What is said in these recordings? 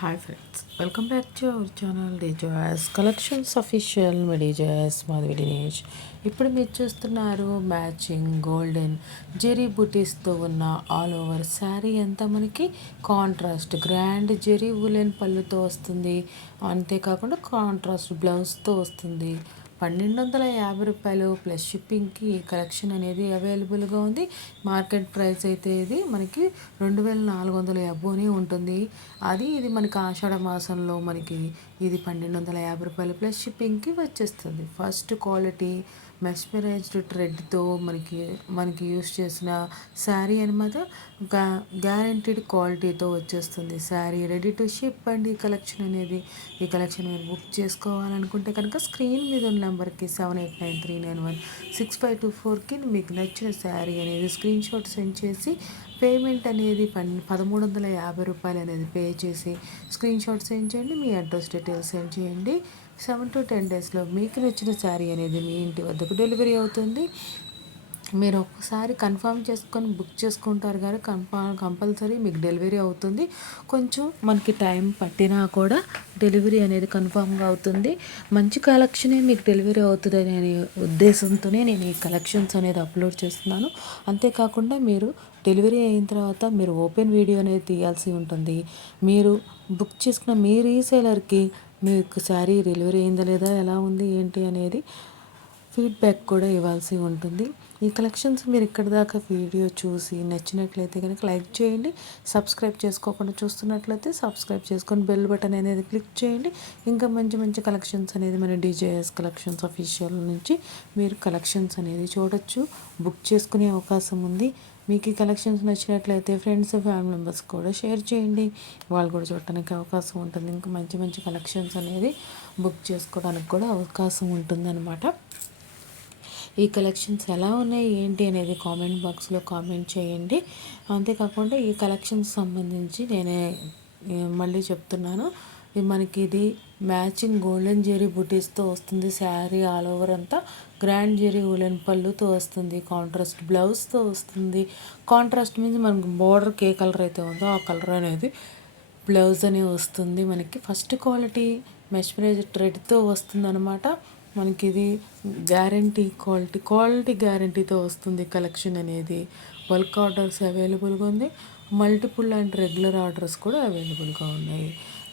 Hi friends, welcome back to our channel డిజాయస్ collections official మీ డిజాయస్ మాధవి దినేష్. ఇప్పుడు మీరు చూస్తున్నారు మ్యాచింగ్ గోల్డెన్ జెరీ బుటీస్తో ఉన్న ఆల్ ఓవర్ శారీ అంతా మనకి కాంట్రాస్ట్ గ్రాండ్ జెరీ ఉలెన్ పళ్ళుతో వస్తుంది. అంతేకాకుండా కాంట్రాస్ట్ బ్లౌజ్తో వస్తుంది. 1250 ప్లస్ షిప్పింగ్కి ఈ కలెక్షన్ అనేది అవైలబుల్గా ఉంది. మార్కెట్ ప్రైస్ అయితే ఇది మనకి 2400 అబోనే ఉంటుంది. ఇది మనకి ఆషాఢ మాసంలో మనకి ఇది 1250 ప్లస్ షిప్పింగ్కి వచ్చేస్తుంది. ఫస్ట్ క్వాలిటీ మెస్మరైజ్డ్ థ్రెడ్తో మనకి యూస్ చేసిన శారీ అనమాట. గ్యారంటీడ్ క్వాలిటీతో వచ్చేస్తుంది శారీ. రెడీ టు షిప్ అండి ఈ కలెక్షన్ అనేది. ఈ కలెక్షన్ మీరు బుక్ చేసుకోవాలనుకుంటే కనుక స్క్రీన్ మీద ఉన్న నెంబర్కి 7893916524కి మీకు నచ్చిన శారీ అనేది స్క్రీన్ షాట్ సెండ్ చేసి పేమెంట్ అనేది 1350 అనేది పే చేసి స్క్రీన్ షాట్ సెండ్ చేయండి. మీ అడ్రస్ డీటెయిల్స్ సెండ్ చేయండి. 7 to 10 డేస్లో మీకు నచ్చిన శారీ అనేది మీ ఇంటి వద్దకు డెలివరీ అవుతుంది. మీరు ఒక్కసారి కన్ఫర్మ్ చేసుకొని బుక్ చేసుకుంటారు కానీ కంపల్సరీ మీకు డెలివరీ అవుతుంది. కొంచెం మనకి టైం పట్టినా కూడా డెలివరీ అనేది కన్ఫామ్గా అవుతుంది. మంచి కలెక్షనే మీకు డెలివరీ అవుతుంది అనే ఉద్దేశంతోనే నేను ఈ కలెక్షన్స్ అనేది అప్లోడ్ చేస్తున్నాను. అంతేకాకుండా మీరు డెలివరీ అయిన తర్వాత మీరు ఓపెన్ వీడియో అనేది తీయాల్సి ఉంటుంది. మీరు బుక్ చేసుకున్న మీ రీసేలర్కి మీకు శారీ డెలివరీ అయిందా లేదా, ఎలా ఉంది ఏంటి అనేది ఫీడ్బ్యాక్ కూడా ఇవ్వాల్సి ఉంటుంది. ఈ కలెక్షన్స్ మీరు ఇక్కడి దాకా వీడియో చూసి నచ్చినట్లయితే కనుక లైక్ చేయండి. సబ్స్క్రైబ్ చేసుకోకుండా చూస్తున్నట్లయితే సబ్స్క్రైబ్ చేసుకొని బెల్ బటన్ అనేది క్లిక్ చేయండి. ఇంకా మంచి మంచి కలెక్షన్స్ అనేది మన డిజేఎస్ కలెక్షన్స్ అఫీషియల్ నుంచి మీరు కలెక్షన్స్ అనేది చూడొచ్చు, బుక్ చేసుకునే అవకాశం ఉంది. మీకు ఈ కలెక్షన్స్ నచ్చినట్లయితే ఫ్రెండ్స్ ఫ్యామిలీ మెంబర్స్ కూడా షేర్ చేయండి, వాళ్ళు కూడా చూడటానికి అవకాశం ఉంటుంది. ఇంకా మంచి మంచి కలెక్షన్స్ అనేది బుక్ చేసుకోవడానికి కూడా అవకాశం ఉంటుందన్నమాట. ఈ కలెక్షన్స్ ఎలా ఉన్నాయి ఏంటి అనేది కామెంట్ బాక్స్లో కామెంట్ చేయండి. అంతేకాకుండా ఈ కలెక్షన్స్ సంబంధించి నేనే మళ్ళీ చెప్తున్నాను, మనకి ఇది మ్యాచింగ్ గోల్డెన్ జెరీ బుటీస్తో వస్తుంది. శారీ ఆల్ ఓవర్ అంతా గ్రాండ్ జెరీ ఉలెన్ పళ్ళుతో వస్తుంది. కాంట్రాస్ట్ బ్లౌజ్తో వస్తుంది. కాంట్రాస్ట్ మీన్స్ మనకి బోర్డర్కి ఏ కలర్ అయితే ఉందో ఆ కలర్ అనేది బ్లౌజ్ అనేది వస్తుంది. మనకి ఫస్ట్ క్వాలిటీ మెస్మరైజ్ థ్రెడ్తో వస్తుంది అనమాట. మనకి ఇది క్వాలిటీ గ్యారంటీతో వస్తుంది కలెక్షన్ అనేది. బల్క్ ఆర్డర్స్ అవైలబుల్గా ఉంది. మల్టిపుల్ అండ్ రెగ్యులర్ ఆర్డర్స్ కూడా అవైలబుల్గా ఉన్నాయి.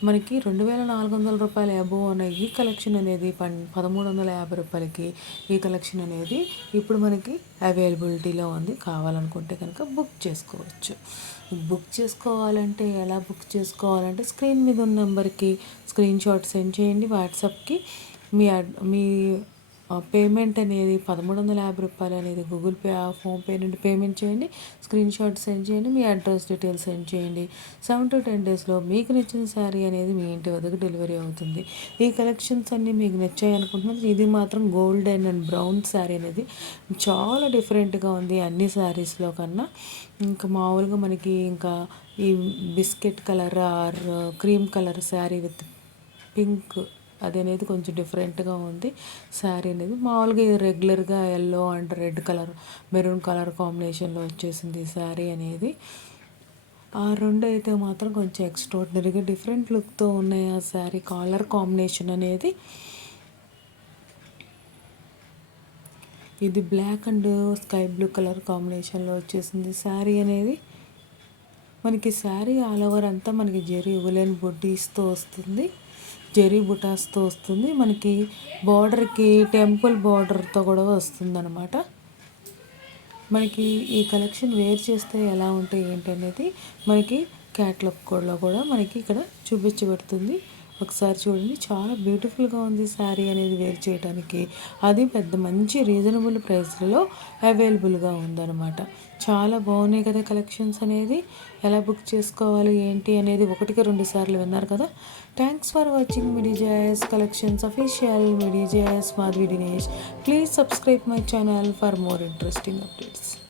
మనకి 2400 అబోవ్ ఉన్న ఈ కలెక్షన్ అనేది 1350 ఈ కలెక్షన్ అనేది ఇప్పుడు మనకి అవైలబిలిటీలో ఉంది. కావాలనుకుంటే కనుక బుక్ చేసుకోవచ్చు. బుక్ చేసుకోవాలంటే ఎలా బుక్ చేసుకోవాలంటే స్క్రీన్ మీద ఉన్న నెంబర్కి స్క్రీన్ షాట్ సెండ్ చేయండి వాట్సాప్కి. మీ పేమెంట్ అనేది 1350 అనేది గూగుల్ పే ఫోన్పే నుండి పేమెంట్ చేయండి. స్క్రీన్ షాట్ సెండ్ చేయండి. మీ అడ్రస్ డీటెయిల్స్ సెండ్ చేయండి. 7 to 10 డేస్లో మీకు నచ్చిన శారీ అనేది మీ ఇంటి వద్దకు డెలివరీ అవుతుంది. ఈ కలెక్షన్స్ అన్నీ మీకు నచ్చాయి అనుకుంటున్నాను. ఇది మాత్రం గోల్డెన్ అండ్ బ్రౌన్ శారీ అనేది చాలా డిఫరెంట్గా ఉంది అన్ని శారీస్లో కన్నా. ఇంకా మామూలుగా మనకి ఇంకా ఈ biscuit colour or cream colour sari with pink అది అనేది కొంచెం డిఫరెంట్గా ఉంది శారీ అనేది. మామూలుగా రెగ్యులర్గా yellow and red colour maroon colour కాంబినేషన్లో వచ్చేసింది శారీ అనేది. ఆ రెండు అయితే మాత్రం కొంచెం ఎక్స్ట్రాడినరీగా డిఫరెంట్ లుక్తో ఉన్నాయి ఆ శారీ కలర్ కాంబినేషన్ అనేది. ఇది black and sky blue colour కాంబినేషన్లో వచ్చేసింది శారీ అనేది. మనకి శారీ ఆల్ ఓవర్ అంతా మనకి జెరీ ఉలెన్ బుటీస్తో వస్తుంది. జెరీ బుటాస్తో వస్తుంది. మనకి బార్డర్కి టెంపుల్ బార్డర్తో కూడా వస్తుంది అనమాట. మనకి ఈ కలెక్షన్ వేర్ చేస్తే ఎలా ఉంటాయి ఏంటి అనేది మనకి క్యాట్లాగ్ కూడా మనకి ఇక్కడ చూపించబడుతుంది. ఒకసారి చూడండి, చాలా బ్యూటిఫుల్గా ఉంది శారీ అనేది వేర్ చేయడానికి. అది మంచి రీజనబుల్ ప్రైస్లో అవైలబుల్గా ఉందన్నమాట. చాలా బాగున్నాయి కదా కలెక్షన్స్ అనేది. ఎలా బుక్ చేసుకోవాలి ఏంటి అనేది 1-2 సార్లు విన్నారు కదా. Thanks for watching me deserves collections official me deserves Madhavi Dinesh. Please subscribe my channel for more interesting updates.